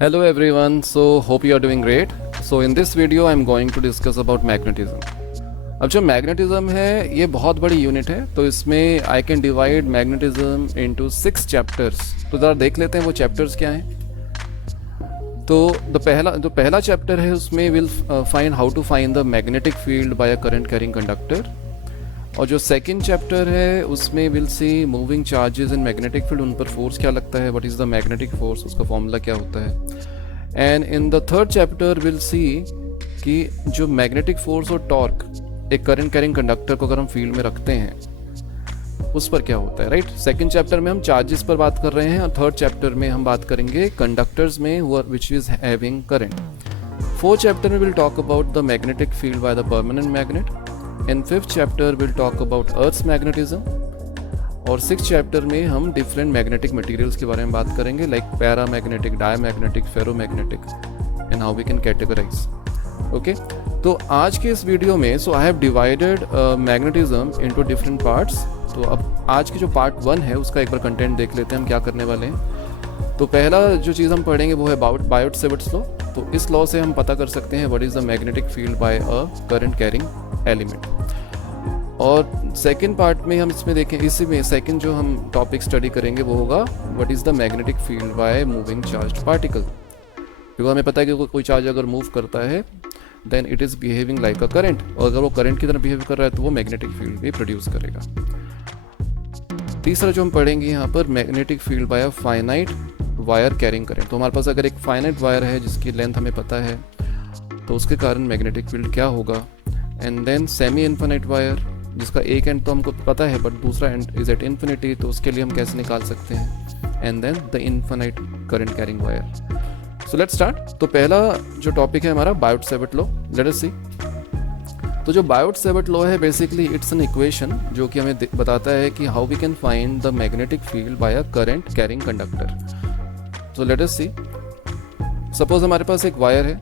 Hello everyone, so hope you are doing great. So in this video I am going to discuss about magnetism. अब जो magnetism है ये बहुत बड़ी unit है, तो इसमें I can divide magnetism into 6 chapters. तो ज़रा देख लेते हैं वो चैप्टर्स क्या हैं. तो जो पहला चैप्टर है उसमें will find how to find the magnetic field by a current carrying conductor. और जो सेकंड चैप्टर है उसमें will see moving charges in magnetic field, उन पर फोर्स क्या लगता है, what is the magnetic force, उसका फॉर्मूला क्या होता है. And in the third chapter will see कि जो मैग्नेटिक फोर्स और टॉर्क एक करंट कैरिंग कंडक्टर को अगर हम फील्ड में रखते हैं उस पर क्या होता है. राइट, सेकंड चैप्टर में हम चार्जेस पर बात कर रहे हैं और थर्ड चैप्टर में हम बात करेंगे कंडक्टर्स में which is having current. Fourth chapter में will talk about the magnetic field by the permanent magnet. In fifth chapter we'll talk about Earth's magnetism. और सिक्स चैप्टर में हम डिफरेंट मैग्नेटिक मटेरियल्स के बारे में बात करेंगे, like paramagnetic, diamagnetic, ferromagnetic, and how we can categorise. Okay, तो आज के इस वीडियो में so I have divided magnetism into different parts. तो अब आज की जो पार्ट 1 है उसका एक बार कंटेंट देख लेते हैं हम क्या करने वाले हैं. तो पहला जो चीज़ हम पढ़ेंगे वो है बायोट-सेवर्ट्स लॉ. तो इस लॉ से हम पता कर सकते हैं what is the magnetic field by a current carrying element. और सेकंड पार्ट में हम इसमें देखें, इसी में सेकंड जो हम टॉपिक स्टडी करेंगे वो होगा what is the magnetic field by moving charged particle. क्योंकि हमें पता है कि कोई चार्ज अगर मूव करता है then it is behaving like a current, और अगर वो करंट की तरह बिहेव कर रहा है तो वो मैग्नेटिक फील्ड भी प्रोड्यूस करेगा. तीसरा जो हम पढ़ेंगे यहाँ पर magnetic field by a finite wire carrying current. तो हमारे पास अगर एक फाइनाइट वायर है जिसकी लेंथ हमें पता है तो उसके कारण मैग्नेटिक फील्ड क्या होगा. And then semi infinite wire जिसका एक एंड तो हमको पता है बट दूसरा एंड इज एट इन्फिनिटी, तो उसके लिए हम कैसे निकाल सकते हैं. And then the infinite current carrying wire. So let's start. तो पहला जो टॉपिक है हमारा Biot Savart law. Let us see. तो जो बायोट-सेवर्ट लॉ है बेसिकली इट्स एन इक्वेशन जो कि हमें बताता है कि how we can find the magnetic field by a current carrying conductor. So let us see. Suppose हमारे पास एक वायर है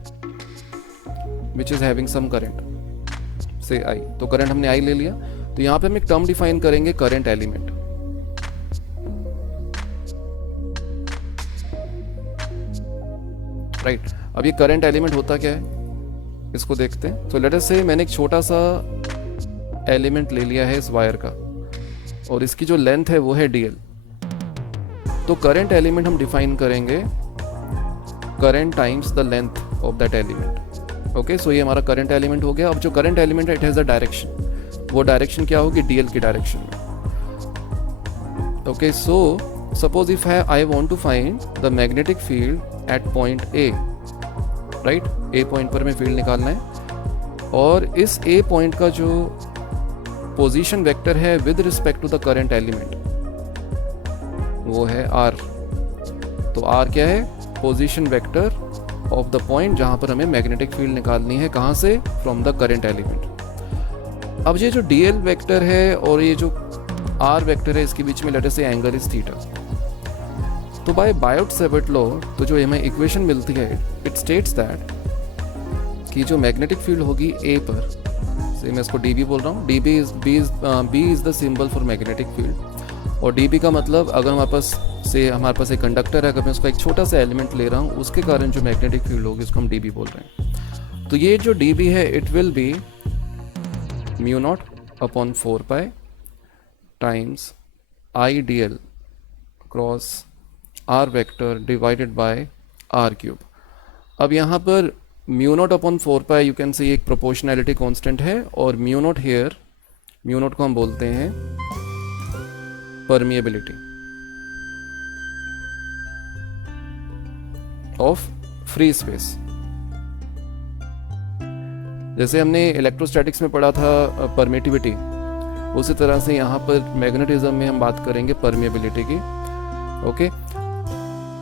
which is having some current से आई. तो करंट हमने आई ले लिया, तो यहां पे हम एक टर्म डिफाइन करेंगे करंट एलिमेंट. राइट, अब ये करंट एलिमेंट होता क्या है इसको देखते हैं. तो लेट अस से मैंने एक छोटा सा एलिमेंट ले लिया है इस वायर का और इसकी जो लेंथ है वो है dl. तो करंट एलिमेंट हम डिफाइन करेंगे current times the length of that element. Okay, so ये हमारा करंट एलिमेंट हो गया. अब जो करंट एलिमेंट है इट हैज़ अ डायरेक्शन, वो डायरेक्शन क्या होगी, dl की डायरेक्शन में. Okay, so suppose if I want to find the magnetic field at point A. Right, A point पर हमें फील्ड निकालना है और इस ए पॉइंट का जो पोजीशन वेक्टर है with respect to the current element वो है r. तो r क्या है, position vector of the point जहां पर हमें मैग्नेटिक फील्ड निकालनी है. कहां से, फ्रॉम द करंट एलिमेंट. अब ये जो dl वेक्टर है और ये जो r वेक्टर है इसके बीच में लेट अस से एंगल इज थीटा. तो बाय बायोट-सेवर्ट लॉ तो जो हमें इक्वेशन मिलती है इट स्टेट्स दैट कि जो मैग्नेटिक फील्ड होगी a पर, से मैं इसको dB बोल रहा हूँ, b is the symbol for magnetic field. और dB का मतलब अगर हमारे पास एक कंडक्टर है, अगर मैं उसका एक छोटा सा एलिमेंट ले रहा हूँ उसके कारण जो मैग्नेटिक फील्ड होगी उसको हम dB बोल रहे हैं. तो ये जो dB है it will be mu naught upon 4 pi times I dl cross r vector divided by r cube. अब यहाँ पर mu naught upon 4 pi you can से एक प्रोपोर्शनैलिटी कांस्टेंट है और mu naught here, mu naught को हम बोलते हैं परमिएबिलिटी ऑफ फ्री स्पेस. जैसे हमने इलेक्ट्रोस्टैटिक्स में पढ़ा था परमिटिविटी, उसी तरह से यहाँ पर मैग्नेटिज्म में हम बात करेंगे परमिएबिलिटी की. ओके,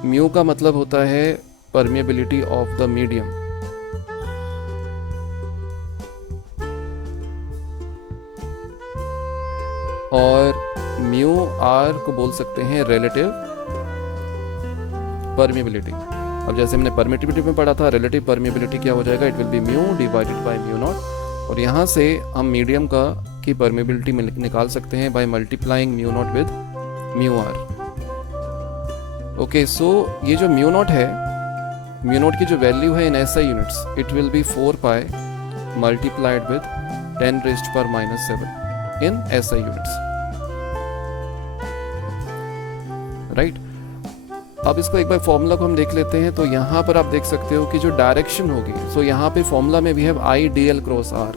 म्यू का मतलब होता है परमिएबिलिटी ऑफ द मीडियम. और म्यू आर को बोल सकते हैं रिलेटिव परमिएबिलिटी. अब जैसे हमने परमिटिविटी में पढ़ा था, रिलेटिव परमिएबिलिटी क्या हो जाएगा, it will be mu divided by mu naught. और यहाँ से हम मीडियम की परमिएबिलिटी निकाल सकते हैं by multiplying mu naught with mu R. Okay, so ये जो म्यू नॉट है म्यू नॉट की जो वैल्यू है in SI units, it will be 4 pi multiplied with 10 raised power -7 in SI units, right. अब इसको एक बार फॉर्मूला को हम देख लेते हैं। तो यहाँ पर आप देख सकते हो कि जो डायरेक्शन होगी, सो यहाँ पे फॉर्मूला में we have I dl cross r,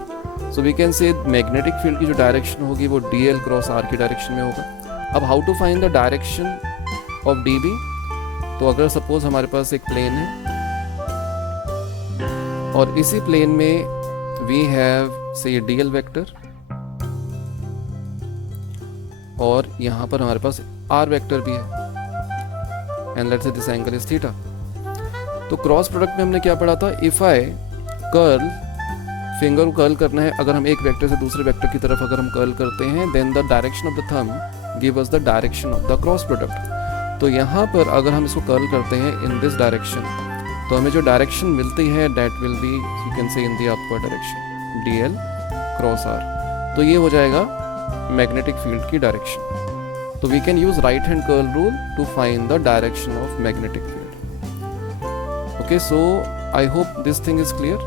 so we can say magnetic field की जो डायरेक्शन होगी वो dl क्रॉस r की डायरेक्शन में होगा। अब how to find the direction of db, तो अगर सपोज हमारे पास एक प्लेन है और इसी प्लेन में वी हैव से dl वेक्टर और यहाँ पर हमारे पास r वेक्टर भी है, and let's say this angle is theta. तो क्रॉस प्रोडक्ट में हमने क्या पढ़ा था, इफ आई कर्ल, फिंगर को कर्ल करना है, अगर हम एक वेक्टर से दूसरे वेक्टर की तरफ अगर हम कर्ल करते हैं, then the direction of the thumb give us the direction of the cross product. तो यहाँ पर अगर हम इसको कर्ल करते हैं इन दिस डायरेक्शन, तो हमें जो डायरेक्शन मिलती है that will be, you can say in the upward direction dl cross r। तो ये हो जाएगा मैग्नेटिक फील्ड की डायरेक्शन। तो we can use right hand curl rule to find the direction of magnetic field. Okay, so I hope this thing is clear.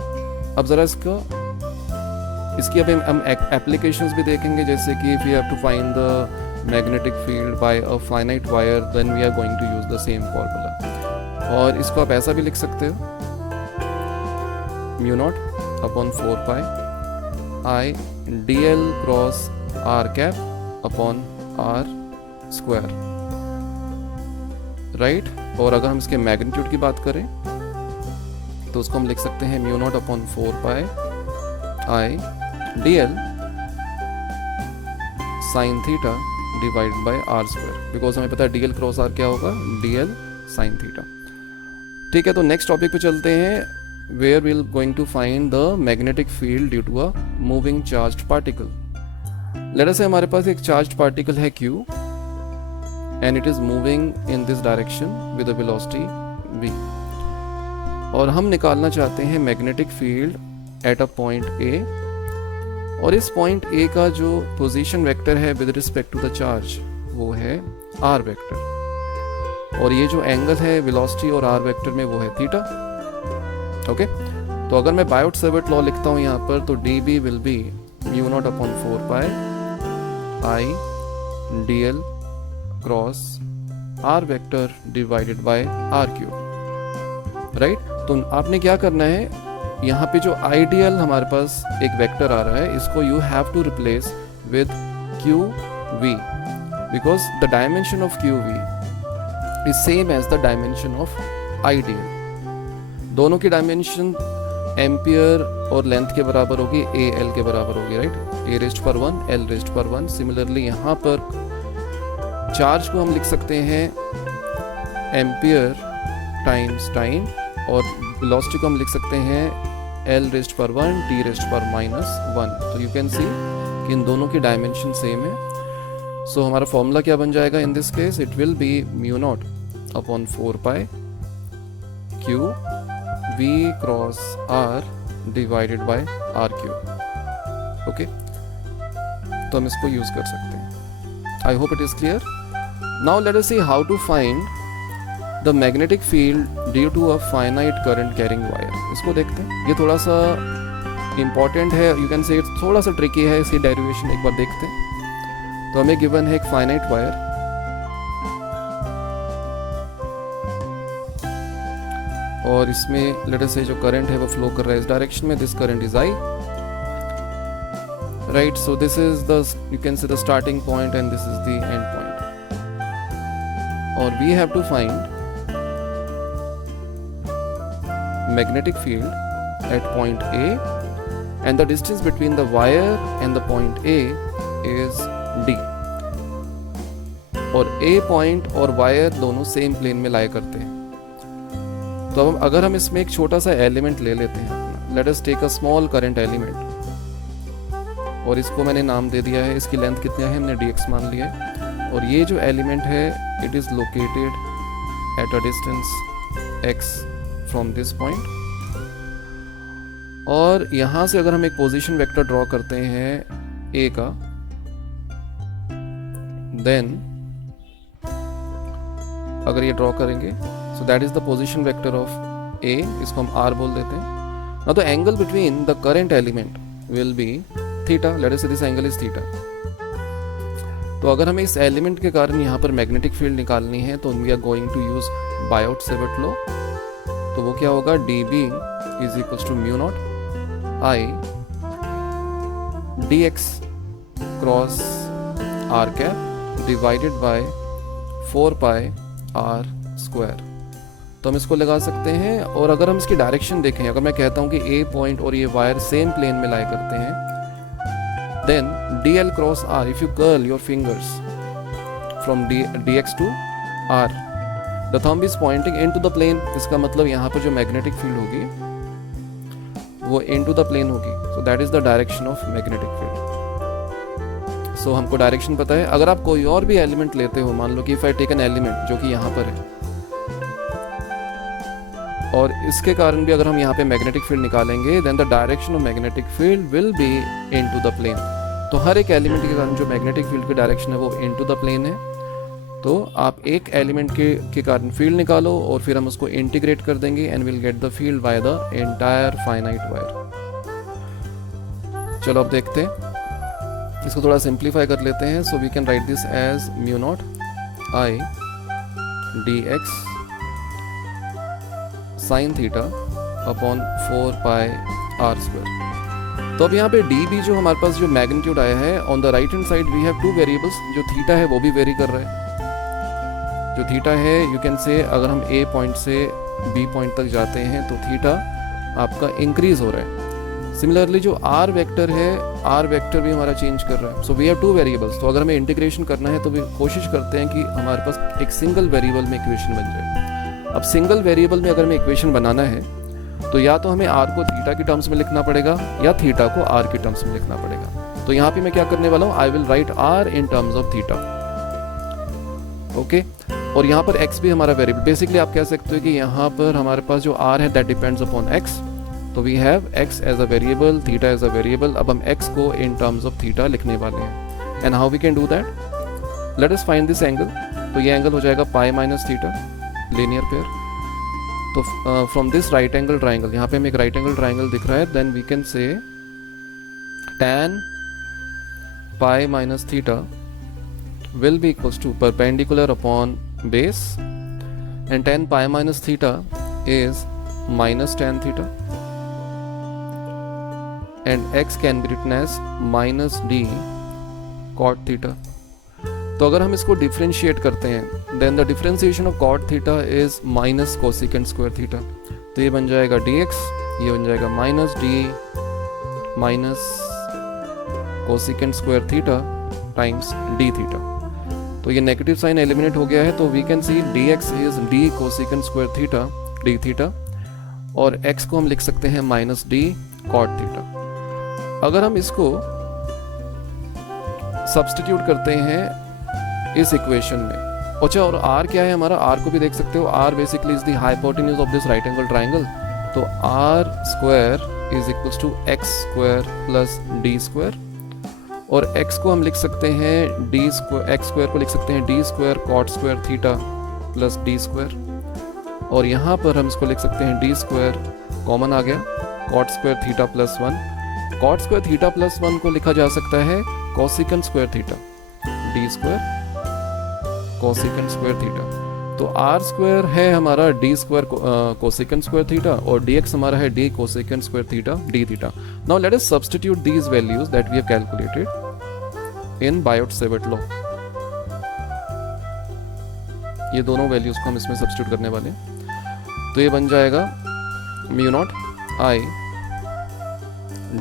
अब जरा इसकी अब हम एप्लीकेशंस भी देखेंगे, जैसे कि if you have to find the magnetic field by a finite wire, then we are going to use the same formula. और इसको आप ऐसा भी लिख सकते हो, mu naught upon 4 pi I dl cross r cap upon r square, right. और अगर हम इसके मैग्नीट्यूड की बात करें तो उसको हम लिख सकते हैं mu naught upon 4 pi I dl sine theta divide by r square, because हमें पता है dl क्रॉस r क्या होगा, dl साइन थीटा। ठीक है, तो नेक्स्ट टॉपिक पे चलते हैं, where we're going to find the magnetic field due to a moving charged particle. Let us say हमारे पास एक charged particle है Q and it is moving in this direction with a velocity v, और हम निकालना चाहते हैं magnetic field at a point A, और इस point A का जो position vector है with respect to the charge वो है r vector, और ये जो angle है velocity और r vector में वो है थीटा। ओके, तो अगर मैं बायोट-सेवर्ट लॉ लिखता हूँ यहाँ पर, तो dB will be mu naught upon 4 pi I dl cross r vector divided by r cube, right. तो आपने क्या करना है, यहाँ पे जो आइडियल हमारे पास एक वेक्टर आ रहा है, इसको you have to replace with QV, because the dimension of QV is same as the dimension of ideal. दोनों की डायमेंशन एम्पियर और लेंथ के बराबर होगी, AL के बराबर होगी, right, A raised power 1 L raised power 1। Similarly यहाँ पर चार्ज को हम लिख सकते हैं एम्पियर टाइम्स टाइम, और वेलोसिटी को हम लिख सकते हैं L raised power 1 T raised power -1। तो यू कैन सी कि इन दोनों की डायमेंशन सेम है। सो हमारा फॉर्मूला क्या बन जाएगा in this case, it will be mu naught upon 4 pi Q V cross R divided by R cube. Okay, तो हम इसको यूज कर सकते हैं। I hope it is clear. Now let us see how to find the magnetic field due to a finite current carrying wire. इसको देखते हैं, ये थोड़ा सा इंपॉर्टेंट है, यू कैन से थोड़ा सा ट्रिकी है, इसकी डेरिवेशन एक बार देखते हैं। तो हमें गिवन है एक फाइनाइट वायर, और इसमें लेट अस से जो करंट है वो फ्लो कर रहा है इस डायरेक्शन में, this current is I, right. So this is the, you can say the starting point and this is the end point, और we have to find magnetic field at point A, and the distance between the wire and the point A is D, और A point और wire दोनों same plane में lie करते हैं। तो अब अगर हम इसमें एक छोटा सा एलिमेंट ले लेते हैं, let us take a small current element, और इसको मैंने नाम दे दिया है, इसकी लेंथ कितना है हमने dx मान लिया है, और ये जो एलिमेंट है it is located at a distance x from this point, और यहाँ से अगर हम एक पोजीशन वेक्टर ड्रॉ करते हैं A का, देन अगर ये ड्रॉ करेंगे, so that is the position vector of ए, इसको हम आर बोल देते हैं। Now the angle between the current element will be theta, let us से दिस एंगल इज थीटा। तो अगर हमें इस एलिमेंट के कारण यहाँ पर मैग्नेटिक फील्ड निकालनी है तो we are going to use Biot Savart law. तो वो क्या होगा, d B is equals to mu naught I d x cross r cap divided by 4 pi r square. तो हम इसको लगा सकते हैं। और अगर हम इसकी डायरेक्शन देखें, अगर मैं कहता हूँ कि ए पॉइंट और ये वायर सेम प्लेन में लाई करते हैं, then dl cross r, if you curl your fingers from dx to r, the thumb is pointing into the plane। इसका मतलब यहाँ पर जो मैग्नेटिक फील्ड होगी वो into the plane होगी। so that is the direction of magnetic field। so हमको direction पता है। अगर आप कोई और भी एलिमेंट लेते हो, मान लो कि if I take an element जो कि यहाँ पर है और इसके कारण भी अगर हम यहाँ पे मैग्नेटिक फील्ड निकालेंगे, then the direction of magnetic field will be into the plane। तो हर एक एलिमेंट के कारण जो मैग्नेटिक फील्ड की डायरेक्शन है वो इनटू द प्लेन है। तो आप एक एलिमेंट के कारण फील्ड निकालो और फिर हम उसको इंटीग्रेट कर देंगे and will get the field by the entire finite wire. चलो अब देखते हैं, इसको थोड़ा सिंप्लीफाई कर लेते हैं। So we can write this as mu naught I d x sine theta upon 4 pi r square. तो अब यहाँ पे डी बी जो हमारे पास जो मैग्नीट्यूड आया है, on the right hand side we have 2 variables. जो थीटा है वो भी वेरी कर रहा है। जो थीटा है यू कैन से, अगर हम ए पॉइंट से बी पॉइंट तक जाते हैं तो थीटा आपका इंक्रीज हो रहा है। सिमिलरली जो आर वेक्टर है, आर वेक्टर भी हमारा चेंज कर रहा है। So we have 2 variables. तो अगर हमें इंटीग्रेशन करना है तो भी कोशिश करते हैं कि हमारे पास एक सिंगल वेरिएबल में इक्वेशन बन जाए। अब सिंगल वेरिएबल में अगर हमें इक्वेशन बनाना है तो या तो हमें आर को थीटा की टर्म्स में लिखना पड़ेगा या थीटा को आर की टर्म्स में लिखना पड़ेगा। तो यहाँ पे मैं क्या करने वाला हूँ, I will write r in terms of theta. Okay, और यहाँ पर x भी हमारा वेरिएबल, बेसिकली आप कह सकते हो कि यहाँ पर हमारे पास जो r है दैट डिपेंड्स अपॉन x। तो we have x as a variable, theta as a variable. अब हम x को इन टर्म्स ऑफ थीटा लिखने वाले हैं। And how we can do that, let us find this angle. तो ये एंगल हो जाएगा pi minus theta, linear pair. तो from this right angle triangle, यहाँ पे हमें एक राइट एंगल ट्राइंगल दिख रहा है, then we can say tan pi minus theta will be equals to perpendicular upon base, and tan pi minus theta is minus tan theta, and x can be written as minus d cot theta. तो अगर हम इसको differentiate करते हैं, then the differentiation of cot theta is minus cosecant square theta. तो ये बन जाएगा dx, ये बन जाएगा minus d minus cosecant square theta times d theta. तो ये नेगेटिव साइन एलिमिनेट हो गया है। तो we can see dx is d cosecant square theta d theta, और x को हम लिख सकते हैं माइनस d cot थीटा। अगर हम इसको सब्स्टिट्यूट करते हैं इस इक्वेशन में, अच्छा, और r क्या है हमारा, r को भी देख सकते हो। r basically is the hypotenuse of this right angle triangle. तो r square is equals to x square plus d square, और x को हम लिख सकते हैं d स्क्वायर, x स्क्वायर को लिख सकते हैं d square cot square theta plus d square, और यहाँ पर हम इसको लिख सकते हैं d स्क्वायर, कॉमन आ गया, cot square theta plus 1। cot square theta plus 1 को लिखा जा सकता है cosecant square theta, d square cosecant square theta. तो r स्क्वायर है हमारा d square cosecant square theta, और dx हमारा है d cosecant square theta d theta. Now let us substitute these values that we have calculated in Biot Savart law. ये दोनों values को हम इसमें सब्स्टिट्यूट करने वाले हैं। तो ये बन जाएगा mu naught I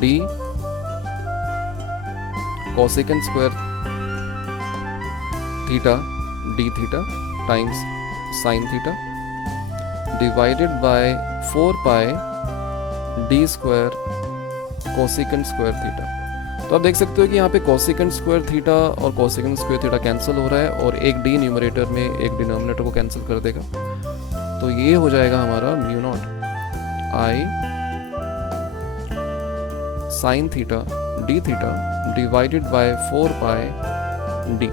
d cosecant square theta d theta times sine theta divided by 4 pi d square cosecant square theta. तो आप देख सकते हो कि यहाँ पे कोसिकेंट स्क्वायर थीटा और कोसिकेंट स्क्वायर थीटा कैंसिल हो रहा है, और एक d न्यूमरेटर में एक डिनोमिनेटर को कैंसिल कर देगा। तो ये हो जाएगा हमारा mu naught I sine theta d theta divided by 4 pi d।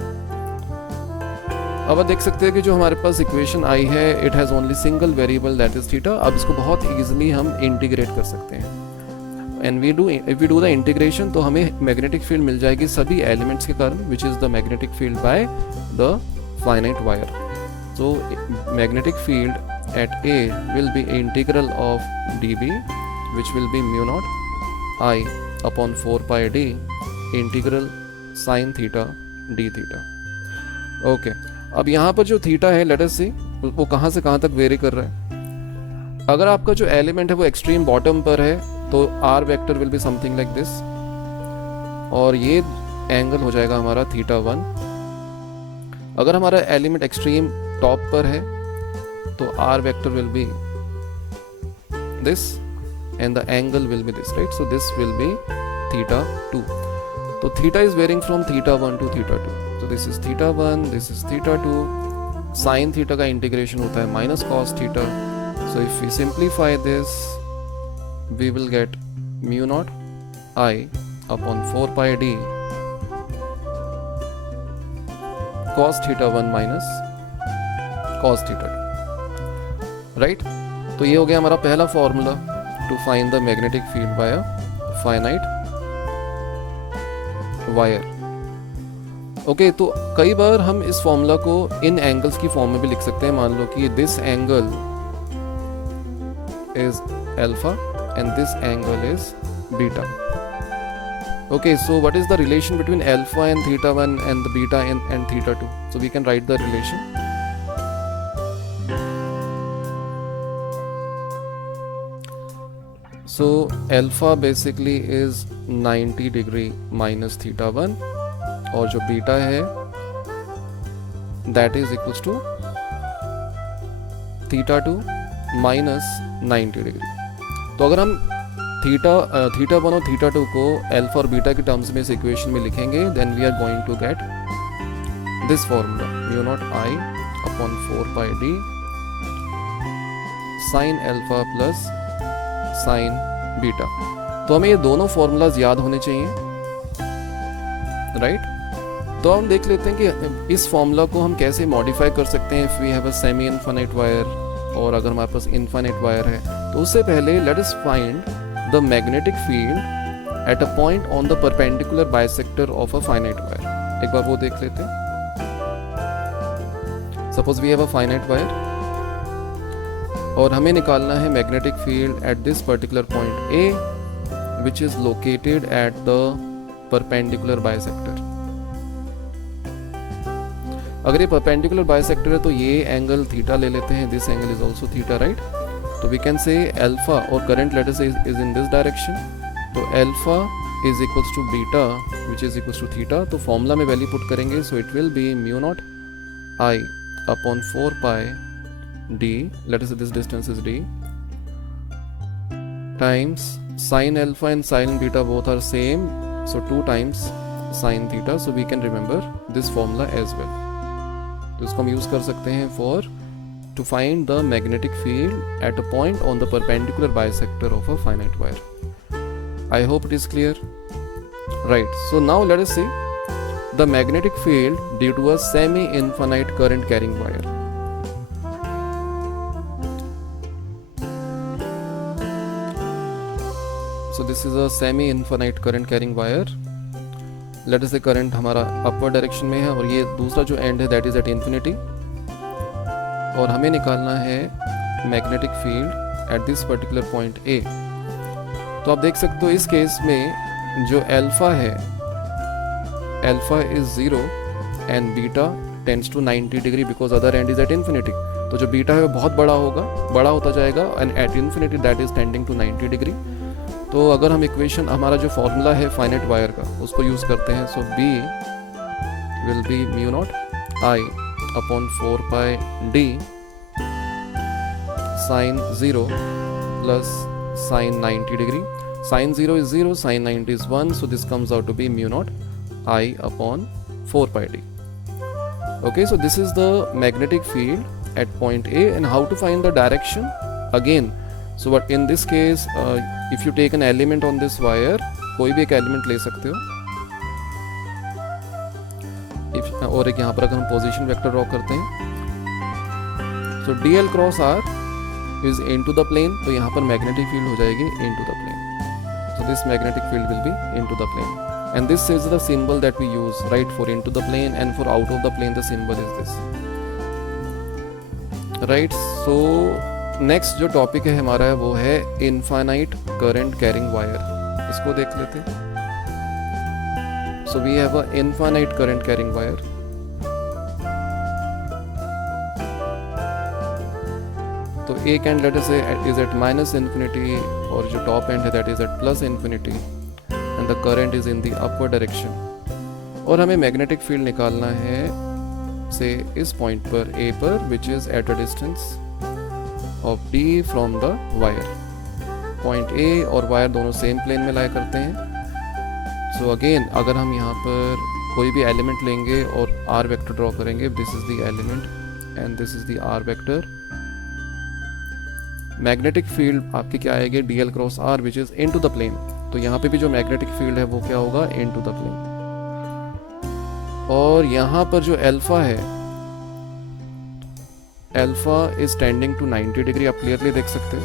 अब आप देख सकते हैं कि जो हमारे पास इक्वेशन आई है it has only single variable that is theta. अब इसको बहुत ईजिली हम इंटीग्रेट कर सकते हैं and if we do the integration तो हमें मैग्नेटिक फील्ड मिल जाएगी सभी एलिमेंट्स के कारण which is the magnetic field by the finite wire. So magnetic field at A will be integral of d B which will be mu naught I upon 4 pi d integral sine theta d theta. Okay, अब यहाँ पर जो theta है late us सी वो कहाँ से कहाँ तक वेरी कर रहा है। अगर आपका जो एलिमेंट है वो एक्सट्रीम बॉटम पर है तो r vector will be something like this और ये एंगल हो जाएगा हमारा थीटा 1। अगर हमारा एलिमेंट एक्सट्रीम टॉप पर है तो r vector will be this and the angle will be this, right. So this will be theta 2। तो theta is varying from theta 1 to theta 2। So this is theta 1, this is theta 2. Sin theta का integration होता है minus cos theta. So if we simplify this, we will get mu naught I upon 4 pi d cos theta 1 minus cos theta 2. Right? तो ये हो गया हमारा पहला formula to find the magnetic field by a finite wire. Okay तो कई बार हम इस फॉर्मूला को इन एंगल्स की फॉर्म में भी लिख सकते हैं। मान लो कि this angle is alpha and this angle is beta. Okay, so what is the relation between alpha and theta 1 and the beta and theta 2? So we can write the relation. So alpha basically is 90 degree minus theta 1 और जो बीटा है that is equals to theta 2 minus 90 degree. तो अगर हम theta 1 और theta 2 को alpha और बीटा के टर्म्स में इस इक्वेशन में लिखेंगे then we are going to get this formula mu naught I upon 4 pi D sine alpha plus sine beta. तो हमें ये दोनों फॉर्मूलाज याद होने चाहिए, राइट। तो हम देख लेते हैं कि इस फॉर्मूला को हम कैसे मॉडिफाई कर सकते हैं if we have a semi infinite wire और अगर हमारे पास इनफाइनाइट वायर है। तो उससे पहले let us find the magnetic field at a point on the perpendicular bisector of a finite wire. एक बार वो देख लेते हैं। Suppose we have a finite wire और हमें निकालना है magnetic field at this particular point A which is located at the perpendicular bisector. अगर ये परपेंडिकुलर बाइसेक्टर है तो ये एंगल थीटा ले लेते हैं, this angle is also theta, right. तो वी कैन से अल्फा और current later say is in this direction. तो alpha is equals to beta which is equals to theta. तो फॉर्मूला में वैल्यू पुट करेंगे so it will be mu naught I upon 4 pi d, let us say this distance is d, times sin alpha and sin beta both are same, so 2 times sin theta. So we can remember this formula as well. तो इसको हम use कर सकते हैं for to find the magnetic field at a point on the perpendicular bisector of a finite wire. I hope it is clear, right? So now let us see the magnetic field due to a semi-infinite current carrying wire. So this is a semi-infinite current carrying wire. Let us say current हमारा upward direction में है और ये दूसरा जो end है that is at infinity और हमें निकालना है magnetic field at this particular point A। तो आप देख सकते हो इस केस में जो अल्फा है alpha is 0 and beta tends to 90 degree because other end is at infinity। तो जो बीटा है वो बहुत बड़ा होगा, बड़ा होता जाएगा and at infinity that is tending to 90 degree। तो अगर हम इक्वेशन हमारा जो फॉर्मूला है फाइनाइट वायर का उसको यूज़ करते हैं so B will be mu naught I upon 4 pi D sine 0 plus sine 90 degree. Sine 0 is 0, sine 90 is 1, so this comes out to be mu naught I upon 4 pi d. Okay, so this is the magnetic field at point A, and how to find the direction? Again, so but in this case if you take an element on this wire, कोई भी एक element ले सकते हो। और एक यहाँ पर अगर हम पोजीशन वेक्टर ड्रॉ करते हैं, so dl cross r is into the plane, तो यहाँ पर मैग्नेटिक फील्ड हो जाएगी into the plane. So this magnetic field will be into the plane, and this is the symbol that we use, right, for into the plane, and for out of the plane the symbol is this, right. So next जो topic है हमारा है वो है infinite current carrying wire. इसको देख लेते हैं. So we have a infinite current carrying wire. तो एक एंड लेट अस से इज एट माइनस इन्फिनिटी, और जो टॉप एंड है that is at plus infinity, and the current is in the upward direction. और हमें मैग्नेटिक फील्ड निकालना है से इस पॉइंट पर A पर, which is at a distance of D from the wire. Point A और वायर दोनों सेम प्लेन में लाया करते हैं. सो अगेन अगर हम यहाँ पर कोई भी एलिमेंट लेंगे और R वेक्टर ड्रॉ करेंगे, this is the element and this is the R vector. Magnetic field आपकी क्या आएगी, dl cross r which is into the plane. तो यहाँ पे भी जो मैग्नेटिक फील्ड है वो क्या होगा, इनटू द प्लेन. और यहाँ पर जो अल्फा है, alpha is tending to 90 degree, आप क्लियरली देख सकते हो.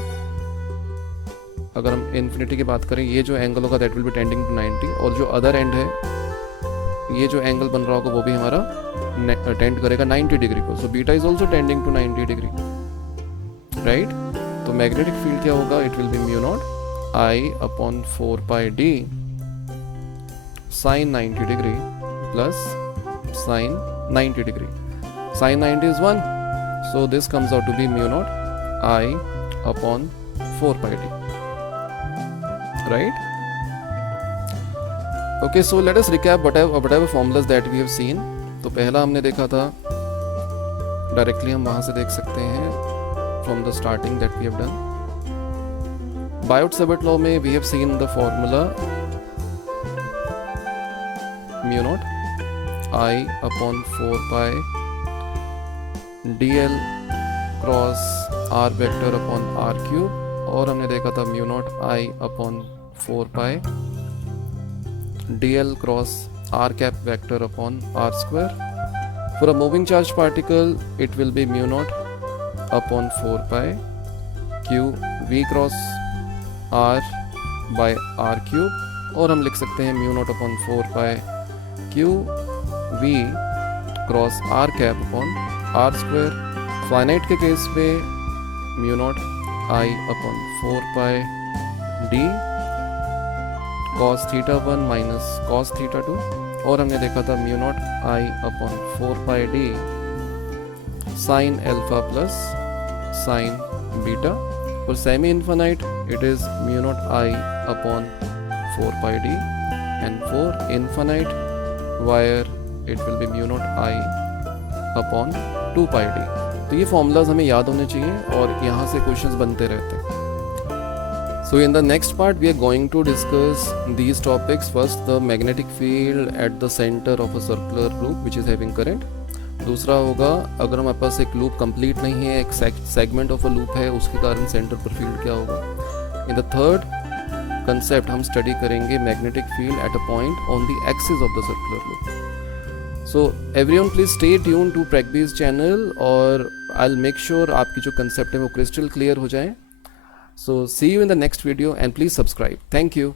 अगर हम इन्फिनिटी की बात करें, ये जो एंगल होगा that will be tending to 90, और जो अदर एंड है, ये जो एंगल बन रहा होगा वो भी हमारा टेंड करेगा 90 डिग्री को. So beta is also tending to 90 degree, right. तो मैग्नेटिक फील्ड क्या होगा, it will be mu naught I upon 4 pi d sine 90 degree plus sine 90 degree. Sine 90 is 1, so this comes out to be mu naught I upon 4 pi d, right? Okay, so let us recap whatever formulas that we have seen. तो पहला हमने देखा था, directly हम वहाँ से देख सकते हैं from the starting that we have done. Biot-Savart law में we have seen the formula mu naught I upon 4 pi dl cross r vector upon r cube, और हमने देखा था mu naught I upon 4 pi dl cross r cap vector upon r square. For a moving charge particle it will be mu naught upon 4 pi q v cross r by r cube, और हम लिख सकते हैं mu naught upon 4 pi q v cross r cap upon r square. Finite के case पे mu naught I upon 4 pi d cos theta 1 minus cos theta 2, और हमने देखा था mu naught I upon 4 pi d sin alpha plus sin beta. For semi infinite it is mu naught I upon 4 pi d, and for infinite wire it will be mu naught I upon 2 pi d. तो ये formulas हमें याद होने चाहिए और यहाँ से questions बनते रहते हैं. So in the next part we are going to discuss these topics. First the magnetic field at the centre of a circular loop which is having current. दूसरा होगा अगर हमारे पास एक लूप कंप्लीट नहीं है, एक सेगमेंट ऑफ अ लूप है, उसके कारण सेंटर पर फील्ड क्या होगा. इन द थर्ड कंसेप्ट हम स्टडी करेंगे magnetic field at a point on the axis of the circular loop. So everyone please stay tuned to PracBees channel, और I'll make sure आपकी जो concept है वो crystal clear हो जाए. So see you in the next video and please subscribe. Thank you.